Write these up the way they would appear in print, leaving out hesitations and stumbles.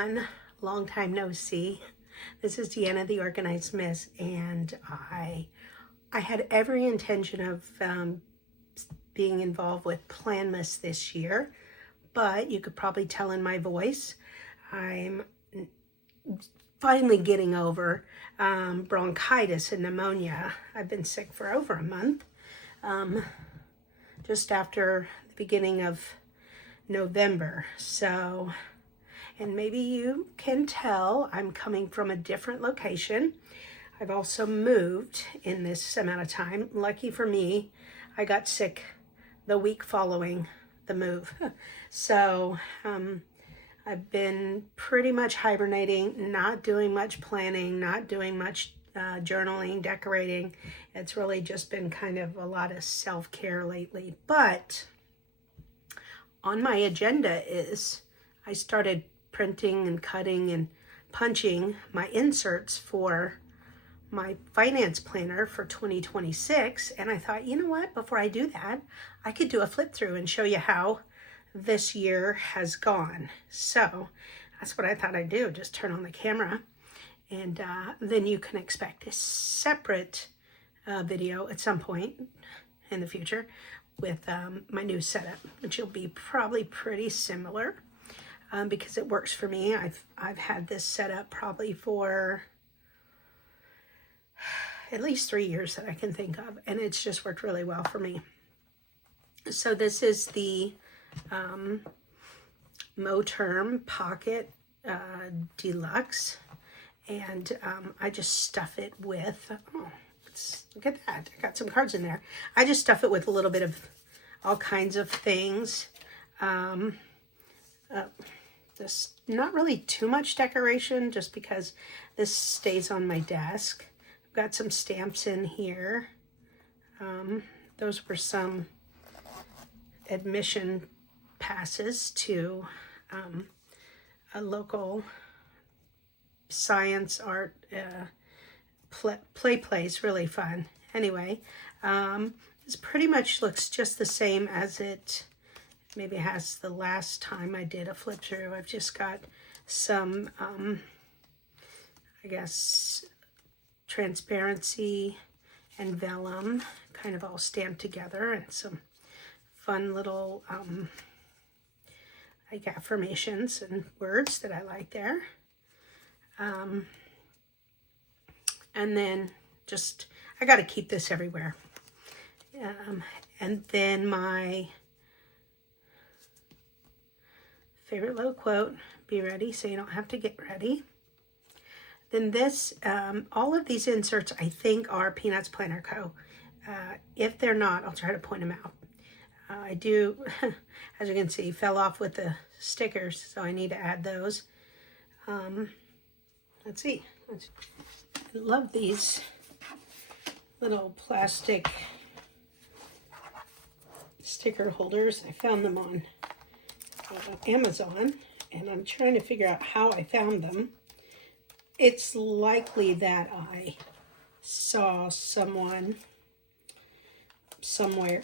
everyone, long time no see. This is Deanna, the Organized Miss, and I had every intention of being involved with Planmas this year, but you could probably tell in my voice, I'm finally getting over bronchitis and pneumonia. I've been sick for over a month, just after the beginning of November. So, and maybe you can tell I'm coming from a different location. I've also moved in this amount of time. Lucky for me, I got sick the week following the move. So I've been pretty much hibernating, not doing much planning, not doing much journaling, decorating. It's really just been kind of a lot of self-care lately. But on my agenda is I started printing and cutting and punching my inserts for my finance planner for 2026. And I thought, you know what, before I do that, I could do a flip through and show you how this year has gone. So that's what I thought I'd do, just turn on the camera. And then you can expect a separate video at some point in the future with my new setup, which will be probably pretty similar because it works for me. I've had this set up probably for at least 3 years that I can think of, and it's just worked really well for me. So this is the Moterm Pocket Deluxe, and I just stuff it with, look at that, I got some cards in there. I just stuff it with a little bit of all kinds of things. Just not really too much decoration, just because this stays on my desk. I've got some stamps in here. Those were some admission passes to a local science art play place, really fun. Anyway, this pretty much looks just the same as it maybe has the last time I did a flip through. I've just got some, I guess, transparency and vellum kind of all stamped together, and some fun little like affirmations and words that I like there. And then just, I got to keep this everywhere. And then my favorite little quote, be ready so you don't have to get ready. Then this, all of these inserts I think are Peanuts Planner Co. If they're not, I'll try to point them out. I do, as you can see, fell off with the stickers, so I need to add those. Let's see. I love these little plastic sticker holders. I found them on Amazon, and I'm trying to figure out how I found them. It's likely that I saw someone somewhere,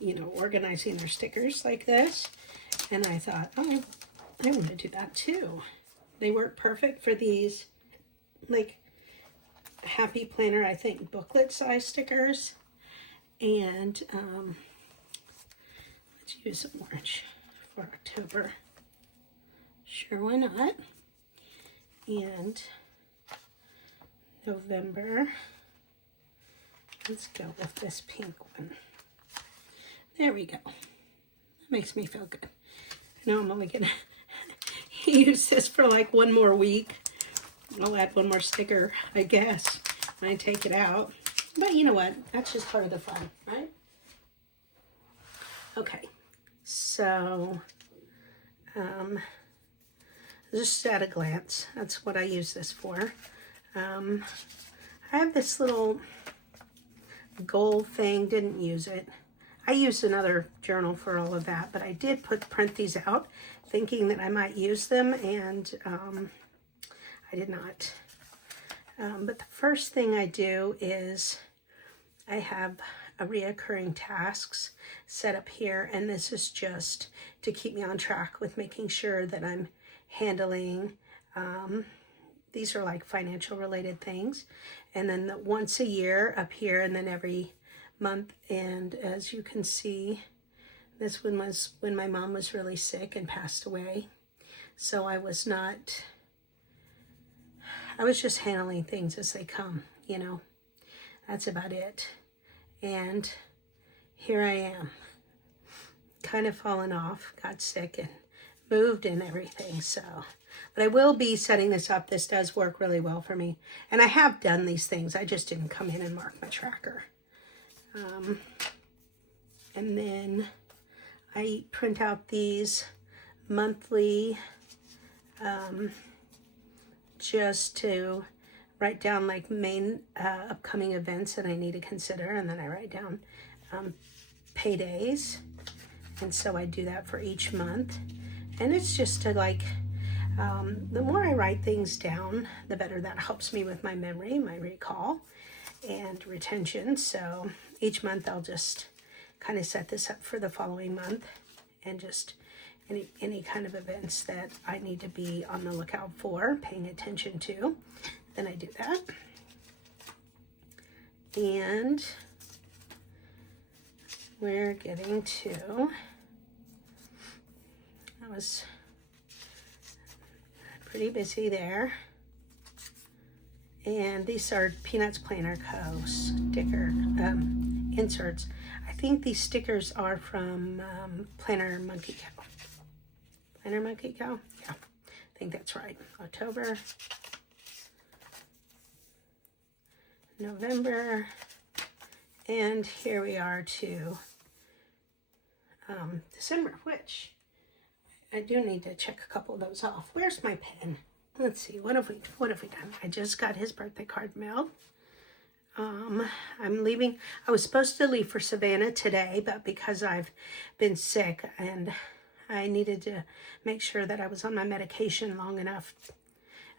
you know, organizing their stickers like this, and I thought, oh, I want to do that too. They work perfect for these, like, Happy Planner, I think, booklet size stickers. And let's use some orange for October. Sure, why not? And November, let's go with this pink one. There we go. That makes me feel good. I know I'm only gonna use this for like one more week. I'll add one more sticker, I guess, when I take it out. But you know what? That's just part of the fun, right? Okay, so just at a glance, that's what I use this for. I have this little gold thing, didn't use it. I used another journal for all of that, but I did print these out thinking that I might use them, and I did not. But the first thing I do is I have a reoccurring tasks set up here, and this is just to keep me on track with making sure that I'm handling, these are like financial related things. And then once a year up here, and then every month. And as you can see, this one was when my mom was really sick and passed away. So I was just handling things as they come, you know. That's about it. And here I am, kind of fallen off, got sick and moved and everything. So, but I will be setting this up. This does work really well for me. And I have done these things. I just didn't come in and mark my tracker. And then I print out these monthly, just to write down like main upcoming events that I need to consider. And then I write down paydays. And so I do that for each month. And it's just to like, the more I write things down, the better that helps me with my memory, my recall, and retention. So each month I'll just kind of set this up for the following month, and just any kind of events that I need to be on the lookout for, paying attention to, then I do that. And we're getting to, I was pretty busy there. And these are Peanuts Planner Co. sticker inserts. I think these stickers are from Planner Monkey Co. Planner Monkey Co. Yeah, I think that's right. October, November, and here we are to December, which I do need to check a couple of those off. Where's my pen? Let's see, what have we done? I just got his birthday card mailed. I'm leaving. I was supposed to leave for Savannah today, but because I've been sick and I needed to make sure that I was on my medication long enough.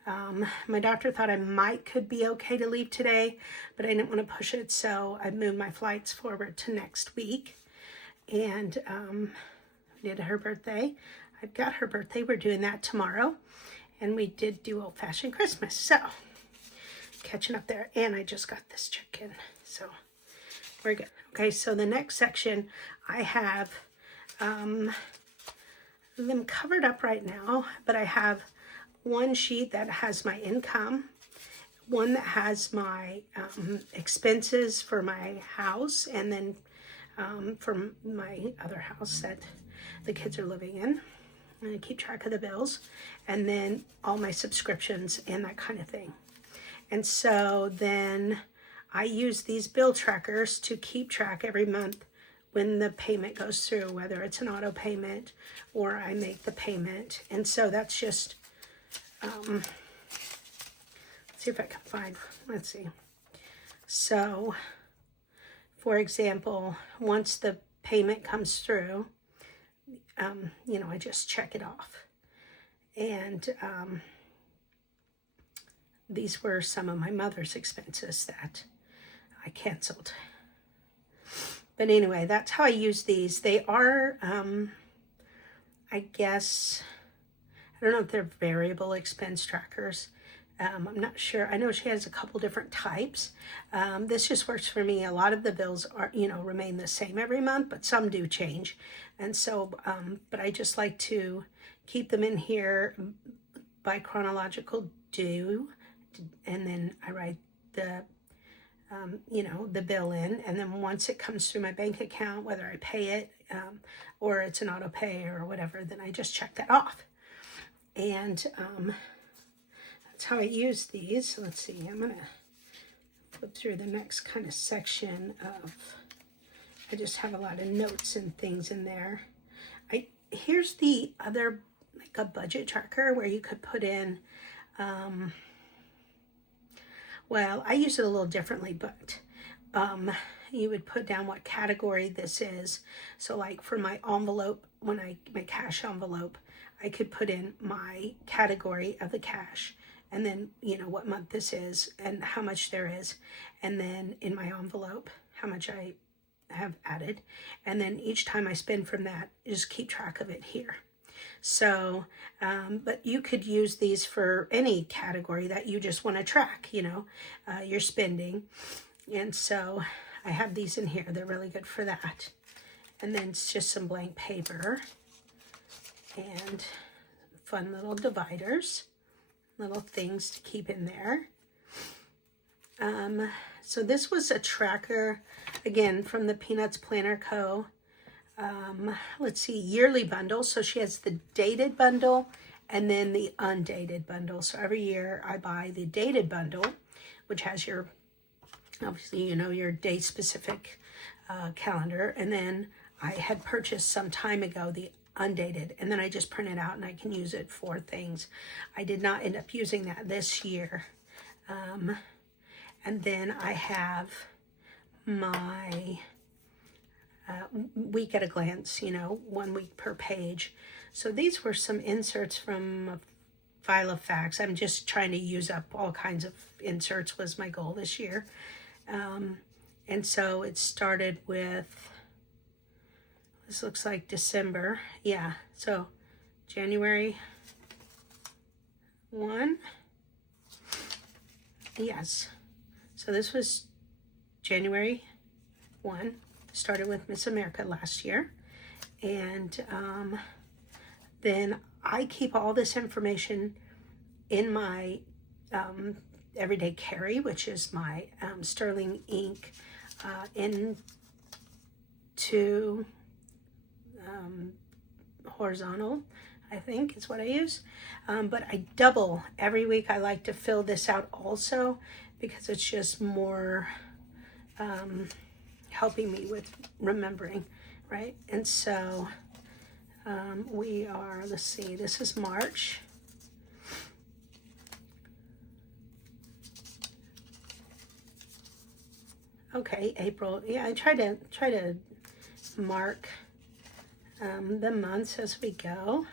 My doctor thought I could be okay to leave today, but I didn't want to push it, so I moved my flights forward to next week. And did her birthday. I've got her birthday. We're doing that tomorrow. And we did do old-fashioned Christmas, so catching up there. And I just got this chicken, so we're good. Okay, so the next section, I have them covered up right now, but I have one sheet that has my income, one that has my expenses for my house, and then for my other house that the kids are living in. I'm going to keep track of the bills, and then all my subscriptions and that kind of thing. And so then I use these bill trackers to keep track every month when the payment goes through, whether it's an auto payment or I make the payment. And so that's just, let's see if I can find, let's see. So, for example, once the payment comes through, you know, I just check it off. And these were some of my mother's expenses that I canceled. But anyway, that's how I use these. They are, I guess, I don't know if they're variable expense trackers. I'm not sure. I know she has a couple different types. This just works for me. A lot of the bills are, you know, remain the same every month, but some do change. And so, but I just like to keep them in here by chronological due. And then I write the, you know, the bill in. And then once it comes through my bank account, whether I pay it or it's an auto pay or whatever, then I just check that off. And that's how I use these. So let's see, I'm gonna flip through the next kind of section of, I just have a lot of notes and things in there. Here's the other, like a budget tracker where you could put in, well, I use it a little differently, but you would put down what category this is. So like for my envelope, my cash envelope, I could put in my category of the cash, and then, you know, what month this is and how much there is. And then in my envelope, how much I have added. And then each time I spend from that, just keep track of it here. So, but you could use these for any category that you just want to track, your spending. And so I have these in here. They're really good for that. And then it's just some blank paper and fun little dividers, little things to keep in there. So this was a tracker, again, from the Peanuts Planner Co. Let's see, yearly bundle. So she has the dated bundle and then the undated bundle. So every year I buy the dated bundle, which has your, obviously, your day specific calendar. And then I had purchased some time ago the undated, and then I just print it out and I can use it for things. I did not end up using that this year. And then I have my week at a glance, 1 week per page. So these were some inserts from a file of facts. I'm just trying to use up all kinds of inserts was my goal this year. And so it started with, this looks like December. Yeah, so January 1. Yes. So this was January 1. Started with Miss America last year. And then I keep all this information in my everyday carry, which is my sterling ink into horizontal, I think is what I use. But I double every week. I like to fill this out also because it's just more helping me with remembering, right? And so we are, let's see, this is March. Okay, April. Yeah, I try to mark the months as we go.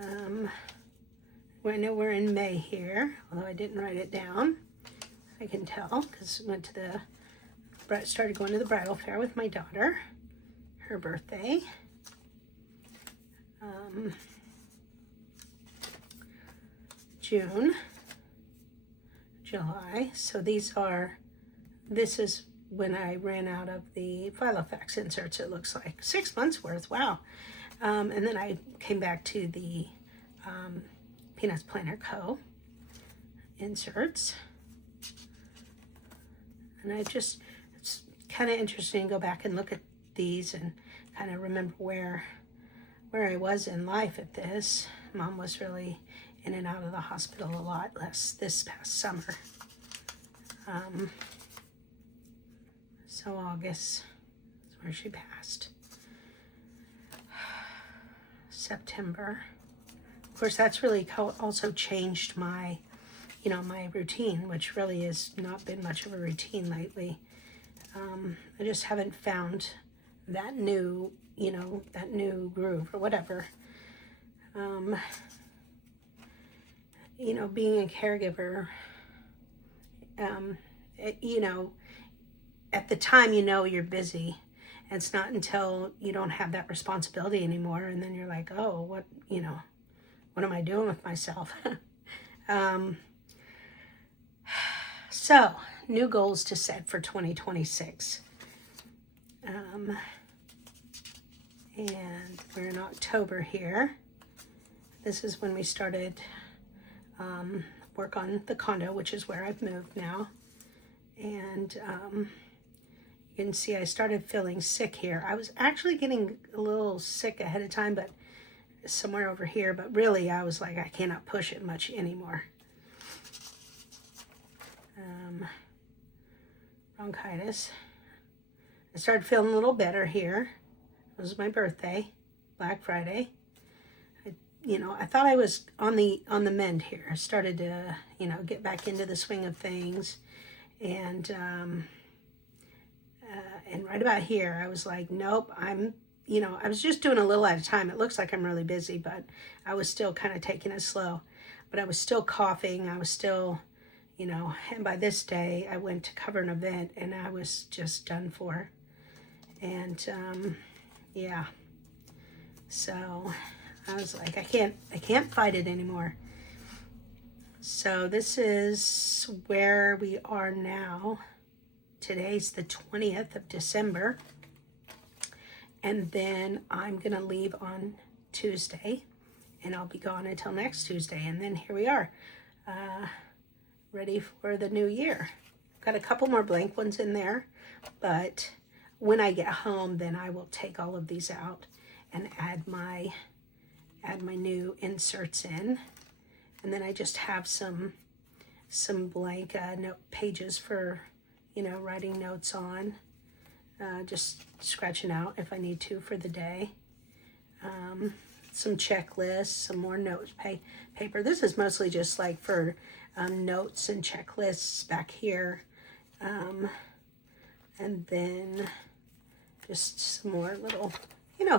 I know we're in May here, although I didn't write it down. I can tell because I started going to the bridal fair with my daughter, her birthday. June, July. So this is when I ran out of the Filofax inserts, it looks like. 6 months worth, wow. And then I came back to the Peanuts Planner Co. inserts. And it's kind of interesting to go back and look at these and kind of remember where I was in life at this. Mom was really in and out of the hospital a lot less this past summer. So August is where she passed. September. Of course, that's really also changed my, my routine, which really has not been much of a routine lately. I just haven't found that new, that new groove or whatever. Being a caregiver, at the time, you're busy. It's not until you don't have that responsibility anymore, and then you're like, oh, what am I doing with myself? So, new goals to set for 2026. And we're in October here. This is when we started work on the condo, which is where I've moved now. And you can see I started feeling sick here. I was actually getting a little sick ahead of time, but somewhere over here. But really, I was like, I cannot push it much anymore. Bronchitis. I started feeling a little better here. It was my birthday, Black Friday. I thought I was on the mend here. I started to, get back into the swing of things. And right about here, I was like, nope, I was just doing a little at a time. It looks like I'm really busy, but I was still kind of taking it slow. But I was still coughing. I was still, and by this day, I went to cover an event, and I was just done for. And, yeah. So I was like, I can't fight it anymore. So this is where we are now. Today's the 20th of December. And then I'm going to leave on Tuesday. And I'll be gone until next Tuesday. And then here we are, ready for the new year. Got a couple more blank ones in there. But when I get home, then I will take all of these out and add my new inserts in. And then I just have some blank note pages for, writing notes on. Just scratching out if I need to for the day. Some checklists, some more note paper. This is mostly just like for notes and checklists back here. And then just some more little,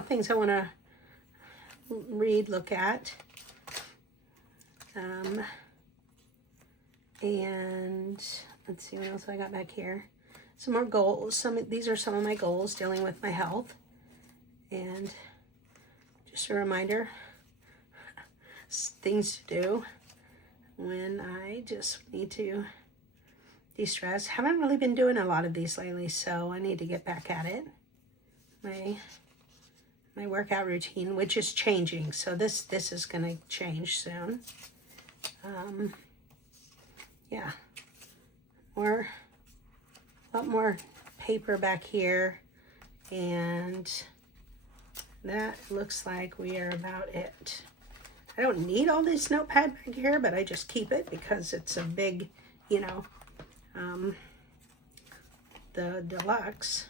things I want to read, look at. And let's see what else I got back here. Some more goals. These are some of my goals dealing with my health. And just a reminder, things to do when I just need to de-stress. Haven't really been doing a lot of these lately, so I need to get back at it. My workout routine, which is changing, so this is gonna change soon. Yeah, a lot more paper back here, and that looks like we are about it. I don't need all this notepad back here, but I just keep it because it's a big, the deluxe.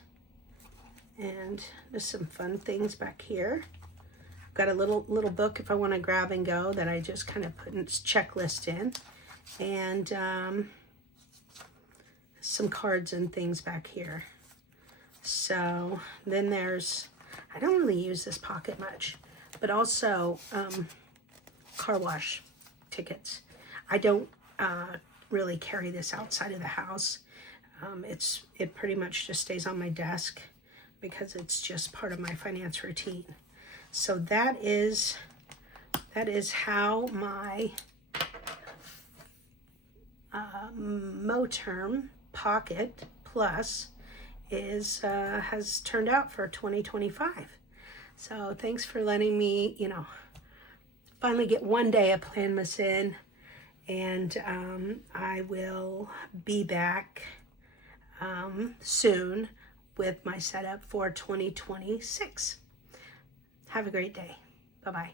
And there's some fun things back here. I've got a little book if I want to grab and go that I just kind of put a checklist in. And some cards and things back here. So then there's, I don't really use this pocket much, but also car wash tickets. I don't really carry this outside of the house. It pretty much just stays on my desk because it's just part of my finance routine. So that is how my Moterm Pocket Plus has turned out for 2025. So thanks for letting me, finally get one day of Planmas in, and I will be back soon with my setup for 2026. Have a great day. Bye-bye.